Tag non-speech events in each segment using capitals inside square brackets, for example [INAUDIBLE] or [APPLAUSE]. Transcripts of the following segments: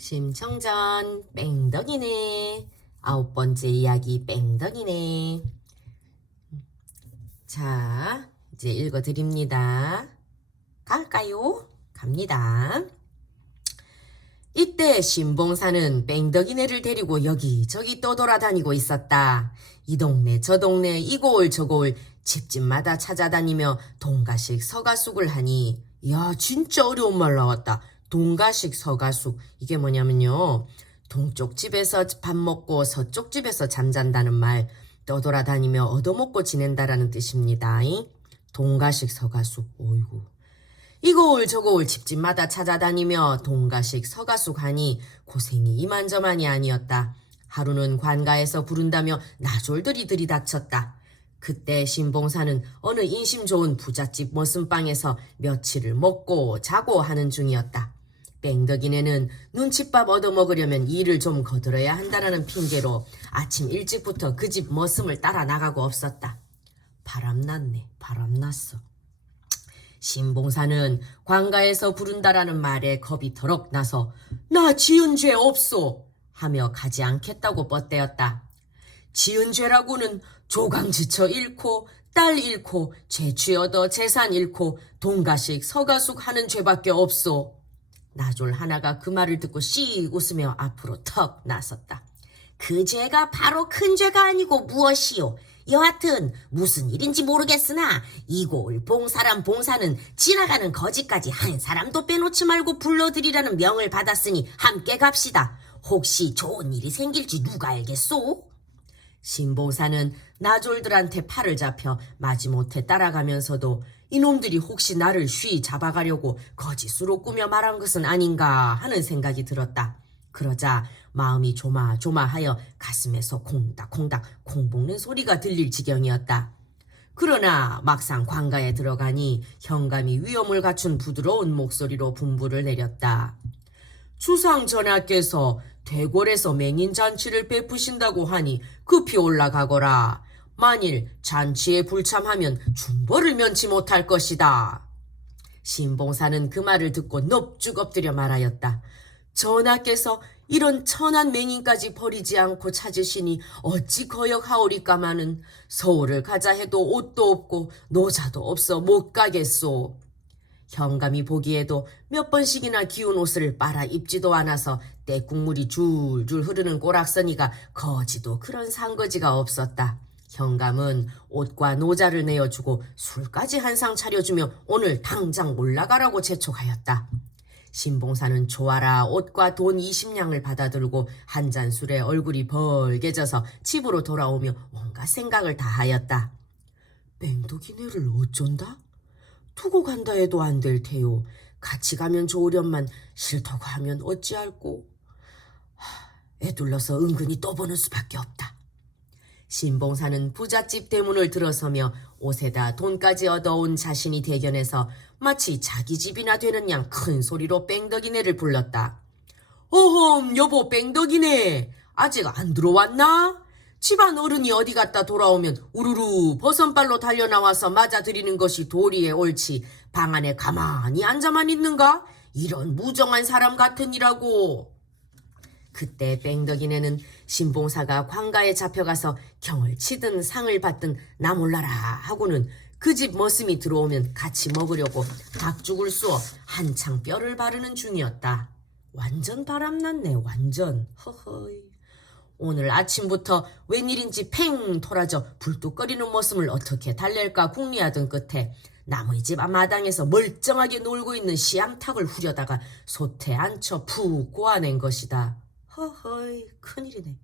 심청전 뺑덕이네. 아홉 번째 이야기 뺑덕이네. 자, 이제 읽어드립니다. 갈까요? 갑니다. 이때 신봉사는 뺑덕이네를 데리고 여기저기 떠돌아다니고 있었다. 이 동네 저 동네 이곳 저곳 집집마다 찾아다니며 동가식 서가숙을 하니 야 진짜 어려운 말 나왔다. 동가식 서가숙 이게 뭐냐면요. 동쪽 집에서 밥 먹고 서쪽 집에서 잠잔다는 말 떠돌아다니며 얻어먹고 지낸다라는 뜻입니다. 이? 동가식 서가숙 오이구 이곳 저곳 집집마다 찾아다니며 동가식 서가숙 하니 고생이 이만저만이 아니었다. 하루는 관가에서 부른다며 나졸들이 들이닥쳤다. 그때 신봉사는 어느 인심 좋은 부잣집 머슴방에서 며칠을 먹고 자고 하는 중이었다. 뺑덕이네는 눈칫밥 얻어먹으려면 일을 좀 거들어야 한다는 핑계로 아침 일찍부터 그 집 머슴을 따라 나가고 없었다. 바람났네, 바람났어. 신봉사는 관가에서 부른다라는 말에 겁이 더럭 나서 나 지은 죄 없소 하며 가지 않겠다고 뻗대었다. 지은 죄라고는 조강 지쳐 잃고 딸 잃고 죄취 얻어 재산 잃고 동가식 서가숙 하는 죄밖에 없소. 나졸 하나가 그 말을 듣고 씩 웃으며 앞으로 턱 나섰다. 그 죄가 바로 큰 죄가 아니고 무엇이요? 여하튼 무슨 일인지 모르겠으나 이골 봉사람 봉사는 지나가는 거지까지 한 사람도 빼놓지 말고 불러들이라는 명을 받았으니 함께 갑시다. 혹시 좋은 일이 생길지 누가 알겠소? 신봉사는 나졸들한테 팔을 잡혀 마지못해 따라가면서도 이놈들이 혹시 나를 쉬 잡아가려고 거짓으로 꾸며 말한 것은 아닌가 하는 생각이 들었다. 그러자 마음이 조마조마하여 가슴에서 콩닥콩닥 콩 볶는 소리가 들릴 지경이었다. 그러나 막상 관가에 들어가니 현감이 위엄을 갖춘 부드러운 목소리로 분부를 내렸다. 주상 전하께서 대궐에서 맹인 잔치를 베푸신다고 하니 급히 올라가거라. 만일 잔치에 불참하면 중벌을 면치 못할 것이다. 신봉사는 그 말을 듣고 넙죽 엎드려 말하였다. 전하께서 이런 천한 맹인까지 버리지 않고 찾으시니 어찌 거역하오리까마는 서울을 가자 해도 옷도 없고 노자도 없어 못 가겠소. 현감이 보기에도 몇 번씩이나 기운 옷을 빨아 입지도 않아서 때국물이 줄줄 흐르는 꼬락서니가 거지도 그런 상거지가 없었다. 현감은 옷과 노자를 내어주고 술까지 한 상 차려주며 오늘 당장 올라가라고 재촉하였다. 신봉사는 좋아라 옷과 돈 20냥을 받아들고 한 잔 술에 얼굴이 벌게 져서 집으로 돌아오며 온갖 생각을 다 하였다. 맹독이네를 어쩐다? 두고 간다 해도 안 될 테요. 같이 가면 좋으련만 싫다고 하면 어찌할꼬? 하, 애둘러서 은근히 떠보는 수밖에 없다. 신봉사는 부잣집 대문을 들어서며 옷에다 돈까지 얻어온 자신이 대견해서 마치 자기 집이나 되는 양 큰 소리로 뺑덕이네를 불렀다. 어험 여보 뺑덕이네 아직 안 들어왔나? 집안 어른이 어디 갔다 돌아오면 우르르 버선발로 달려나와서 맞아들이는 것이 도리에 옳지 방 안에 가만히 앉아만 있는가? 이런 무정한 사람 같으니라고. 그때 뺑덕이네는 신봉사가 관가에 잡혀가서 경을 치든 상을 받든 나 몰라라 하고는 그 집 머슴이 들어오면 같이 먹으려고 닭죽을 쏘어 한창 뼈를 바르는 중이었다. 완전 바람났네 완전 허허이. 오늘 아침부터 웬일인지 팽 토라져 불뚝거리는 모습을 어떻게 달랠까 궁리하던 끝에 남의 집 앞마당에서 멀쩡하게 놀고 있는 씨암탉을 후려다가 솥에 앉혀 푹 고아낸 것이다. 큰일이네.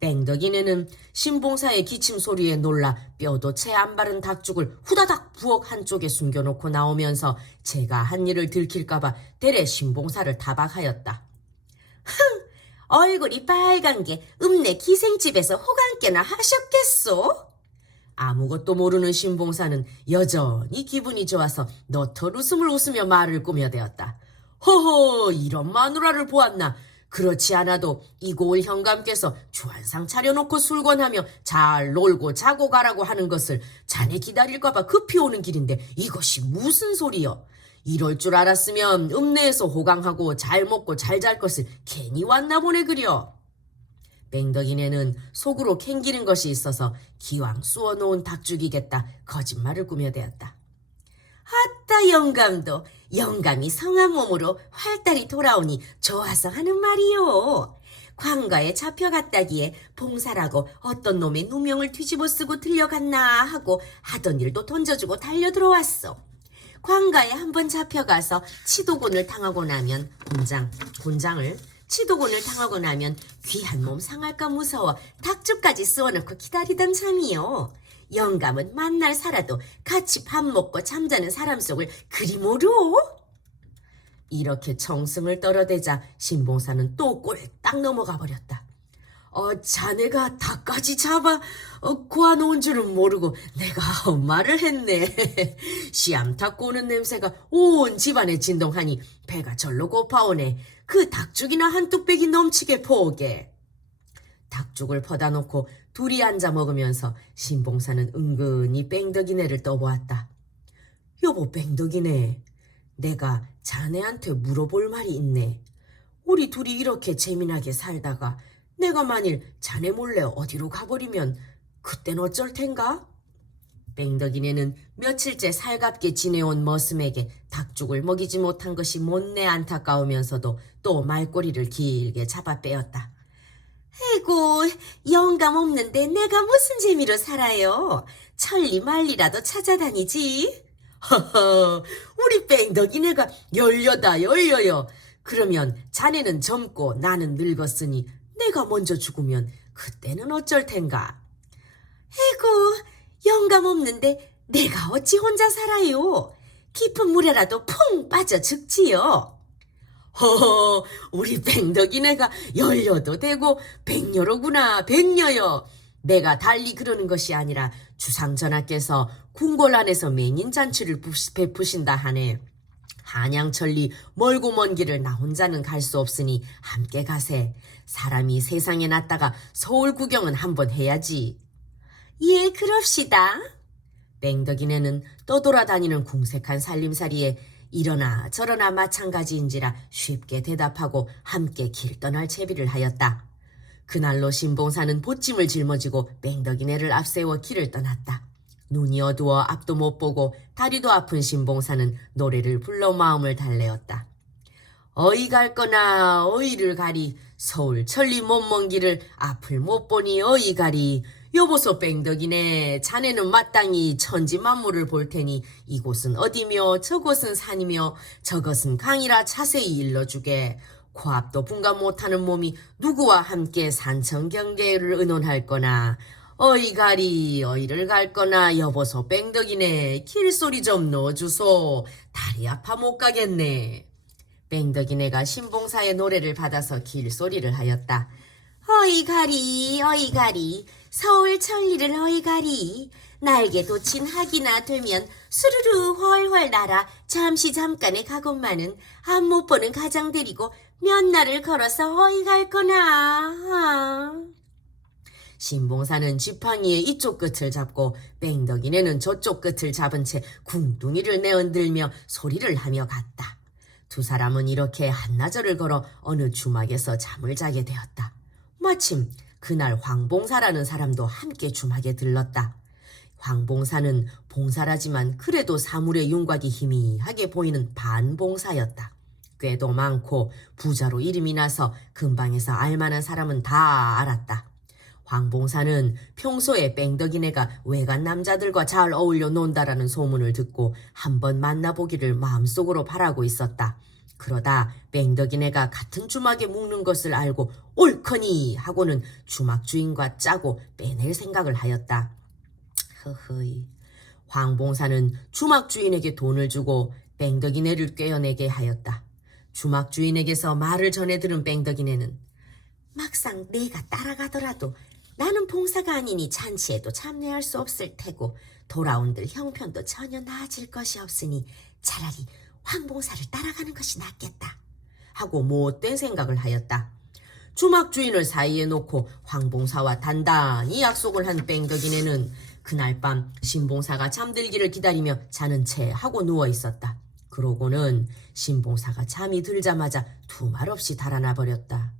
뺑덕이네는 신봉사의 기침 소리에 놀라 뼈도 채 안 바른 닭죽을 후다닥 부엌 한쪽에 숨겨놓고 나오면서 제가 한 일을 들킬까봐 대래 신봉사를 타박하였다. 흥! 얼굴이 빨간 게 읍내 기생집에서 호강깨나 하셨겠소? 아무것도 모르는 신봉사는 여전히 기분이 좋아서 너털 웃음을 웃으며 말을 꾸며대었다. 허허 이런 마누라를 보았나 그렇지 않아도 이고을 현감께서 주한상 차려놓고 술권하며 잘 놀고 자고 가라고 하는 것을 자네 기다릴까봐 급히 오는 길인데 이것이 무슨 소리여? 이럴 줄 알았으면 읍내에서 호강하고 잘 먹고 잘 잘 것을 괜히 왔나 보네 그려. 뺑덕이네는 속으로 캥기는 것이 있어서 기왕 쏘아놓은 닭죽이겠다 거짓말을 꾸며대었다. 아따 영감도 영감이 성한 몸으로 활달이 돌아오니 좋아서 하는 말이요. 관가에 잡혀갔다기에 봉사라고 어떤 놈의 누명을 뒤집어 쓰고 들려갔나 하고 하던 일도 던져주고 달려 들어왔어. 관가에 한번 잡혀가서 치도곤을 당하고 나면 곤장, 곤장을 치도곤을 당하고 나면 귀한 몸 상할까 무서워 닭죽까지 쏘아놓고 기다리던 참이요. 영감은 만날 살아도 같이 밥 먹고 잠자는 사람 속을 그리 모르? 이렇게 정승을 떨어대자 신봉사는 또 꼴딱 넘어가 버렸다. 어, 자네가 닭까지 잡아 어, 구워놓은 줄은 모르고 내가 엄마를 했네. [LAUGHS] 씨암탉 꼬는 냄새가 온 집안에 진동하니 배가 절로 고파오네. 그 닭죽이나 한 뚝배기 넘치게 포게. 닭죽을 퍼다 놓고 둘이 앉아 먹으면서 신봉사는 은근히 뺑덕이네를 떠보았다. 여보 뺑덕이네. 내가 자네한테 물어볼 말이 있네. 우리 둘이 이렇게 재미나게 살다가 내가 만일 자네 몰래 어디로 가버리면 그땐 어쩔 텐가? 뺑덕이네는 며칠째 살갑게 지내온 머슴에게 닭죽을 먹이지 못한 것이 못내 안타까우면서도 또 말꼬리를 길게 잡아 빼었다. 에고, 영감 없는데 내가 무슨 재미로 살아요? 천리 말리라도 찾아다니지. 허허, 우리 뺑덕이네가 열려다 열려요. 그러면 자네는 젊고 나는 늙었으니 내가 먼저 죽으면 그때는 어쩔 텐가? 에고, 영감 없는데 내가 어찌 혼자 살아요? 깊은 물에라도 풍 빠져 죽지요. 허허, 우리 뱅덕이네가 열려도 되고 백녀로구나, 백녀여. 내가 달리 그러는 것이 아니라 주상전하께서 궁궐 안에서 맹인 잔치를 부시- 베푸신다 하네. 한양천리 멀고 먼 길을 나 혼자는 갈 수 없으니 함께 가세. 사람이 세상에 났다가 서울 구경은 한번 해야지. 예, 그럽시다. 뺑덕이네는 떠돌아다니는 궁색한 살림살이에 이러나 저러나 마찬가지인지라 쉽게 대답하고 함께 길 떠날 채비를 하였다. 그날로 신봉사는 보찜을 짊어지고 뺑덕이네를 앞세워 길을 떠났다. 눈이 어두워 앞도 못 보고 다리도 아픈 신봉사는 노래를 불러 마음을 달래었다. 어이 갈 거나 어이를 가리 서울 천리 못 먼 길을 앞을 못 보니 어이 가리 여보소 뺑덕이네. 자네는 마땅히 천지 만물을 볼 테니 이곳은 어디며 저곳은 산이며 저것은 강이라 자세히 일러주게. 코앞도 분간 못하는 몸이 누구와 함께 산천 경계를 의논할 거나? 어이 가리 어이를 갈 거나? 여보소 뺑덕이네. 길소리 좀 넣어주소. 다리 아파 못 가겠네. 뺑덕이네가 신봉사의 노래를 받아서 길소리를 하였다. 어이가리 어이가리 서울 천리를 어이가리 날개 학이나 되면 수르르 훨훨 날아 잠시 잠깐의 가곳만은 안 못 보는 가장 데리고 몇 날을 걸어서 어이갈 거나 아. 신봉사는 지팡이의 이쪽 끝을 잡고 뺑덕이네는 저쪽 끝을 잡은 채 궁둥이를 내흔들며 소리를 하며 갔다. 두 사람은 이렇게 한나절을 걸어 어느 주막에서 잠을 자게 되었다. 마침 그날 황봉사라는 사람도 함께 주막에 들렀다. 황봉사는 봉사라지만 그래도 사물의 윤곽이 희미하게 보이는 반봉사였다. 꽤도 많고 부자로 이름이 나서 근방에서 알만한 사람은 다 알았다. 황봉사는 평소에 뺑덕이네가 외간 남자들과 잘 어울려 논다라는 소문을 듣고 한번 만나보기를 마음속으로 바라고 있었다. 그러다 뺑덕이네가 같은 주막에 묵는 것을 알고 옳거니 하고는 주막 주인과 짜고 빼낼 생각을 하였다. 허허이. 황봉사는 주막 주인에게 돈을 주고 뺑덕이네를 꿰어내게 하였다. 주막 주인에게서 말을 전해 들은 뺑덕이네는 막상 내가 따라가더라도 나는 봉사가 아니니 잔치에도 참여할 수 없을 테고 돌아온들 형편도 전혀 나아질 것이 없으니 차라리 황봉사를 따라가는 것이 낫겠다 하고 못된 생각을 하였다. 주막 주인을 사이에 놓고 황봉사와 단단히 약속을 한 뺑덕이네는 그날 밤 신봉사가 잠들기를 기다리며 자는 채 하고 누워 있었다. 그러고는 신봉사가 잠이 들자마자 두 말 없이 달아나 버렸다.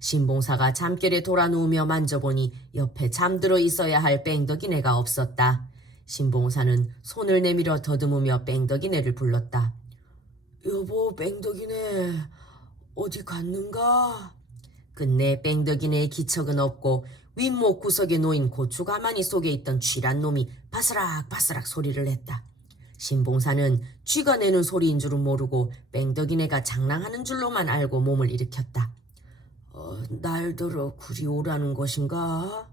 신봉사가 잠결에 돌아 누우며 만져보니 옆에 잠들어 있어야 할 뺑덕이네가 없었다. 신봉사는 손을 내밀어 더듬으며 뺑덕이네를 불렀다. 여보 뺑덕이네 어디 갔는가? 끝내 뺑덕이네의 기척은 없고 윗목 구석에 놓인 고추 가마니 속에 있던 쥐란 놈이 바스락 바스락 소리를 냈다. 신봉사는 쥐가 내는 소리인 줄은 모르고 뺑덕이네가 장난하는 줄로만 알고 몸을 일으켰다. 어, 날 들어 굴이 오라는 것인가?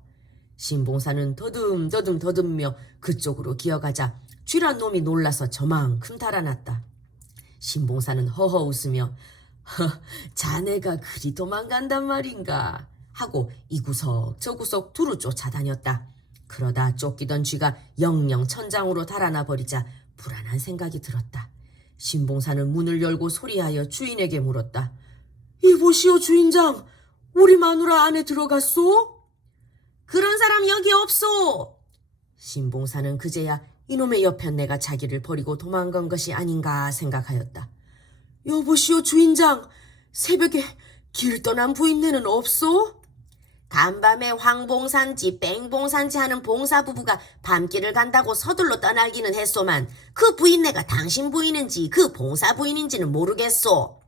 신봉사는 더듬더듬 더듬며 그쪽으로 기어가자 쥐란 놈이 놀라서 저만큼 달아났다. 신봉사는 허허 웃으며 허, 자네가 그리 도망간단 말인가 하고 이 구석 저 구석 두루 쫓아다녔다. 그러다 쫓기던 쥐가 영영 천장으로 달아나 버리자 불안한 생각이 들었다. 신봉사는 문을 열고 소리하여 주인에게 물었다. 이보시오 주인장, 우리 마누라 안에 들어갔소? 그런 사람 여기 없소. 신봉사는 그제야 이놈의 여편네가 자기를 버리고 도망간 것이 아닌가 생각하였다. 여보시오 주인장, 새벽에 길 떠난 부인네는 없소? 간밤에 황봉산지 뺑봉산지 하는 봉사 부부가 밤길을 간다고 서둘러 떠나기는 했소만 그 부인네가 당신 부인인지 그 봉사 부인인지는 모르겠소.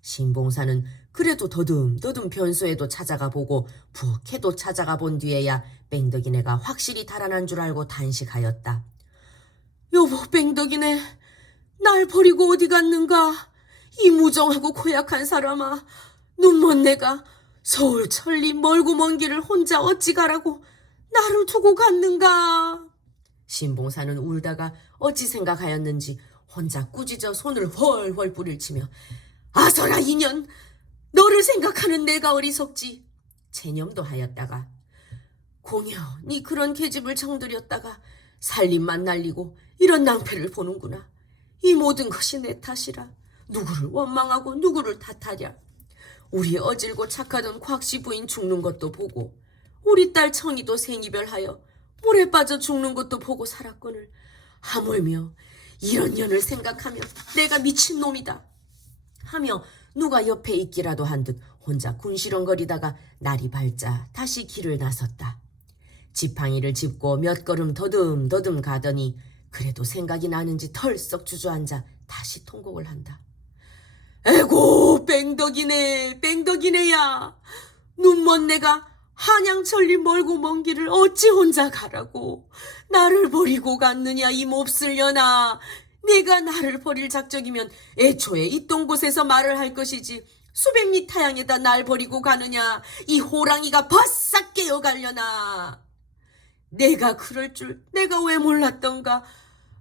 신봉사는 그래도 더듬더듬 변소에도 찾아가 보고 부엌에도 찾아가 본 뒤에야 뺑덕이네가 확실히 달아난 줄 알고 단식하였다. 여보 뺑덕이네. 날 버리고 어디 갔는가? 이 무정하고 고약한 사람아. 눈먼 내가 서울 천리 멀고 먼 길을 혼자 어찌 가라고 나를 두고 갔는가? 신봉사는 울다가 어찌 생각하였는지 혼자 꾸짖어 손을 훨훨 뿌릴치며 아서라 인연 너를 생각하는 내가 어리석지. 체념도 하였다가 공연히 그런 계집을 정들였다가 살림만 날리고 이런 낭패를 보는구나. 이 모든 것이 내 탓이라. 누구를 원망하고 누구를 탓하랴. 우리 어질고 착하던 곽씨 부인 죽는 것도 보고 우리 딸 청이도 생이별하여 물에 빠져 죽는 것도 보고 살았거늘. 하물며 이런 년을 생각하며 내가 미친 놈이다 하며 누가 옆에 있기라도 한 듯 혼자 군시렁거리다가 날이 밝자 다시 길을 나섰다. 지팡이를 짚고 몇 걸음 더듬더듬 가더니 그래도 생각이 나는지 털썩 주저앉아 다시 통곡을 한다. 에고 뺑덕이네 뺑덕이네야 눈먼 내가 한양천리 멀고 먼 길을 어찌 혼자 가라고 나를 버리고 갔느냐 이 몹쓸려나 네가 나를 버릴 작정이면 애초에 있던 곳에서 말을 할 것이지. 수백 리 타양에다 날 버리고 가느냐. 이 호랑이가 바싹 깨어가려나. 내가 그럴 줄 내가 왜 몰랐던가.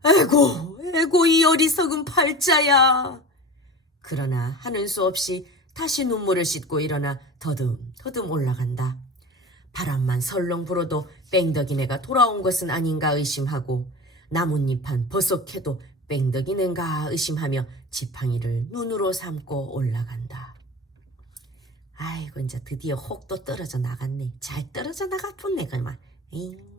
에고 에고 이 어리석은 팔자야. 그러나 하는 수 없이 다시 눈물을 씻고 일어나 더듬 더듬 올라간다. 바람만 설렁 불어도 뺑덕이네가 돌아온 것은 아닌가 의심하고 나뭇잎 한 버석해도 뺑덕이네인가 의심하며 지팡이를 눈으로 삼고 올라간다. 아이고 이제 드디어 혹도 떨어져 나갔네. 잘 떨어져 나갔군네 그만. 에잉.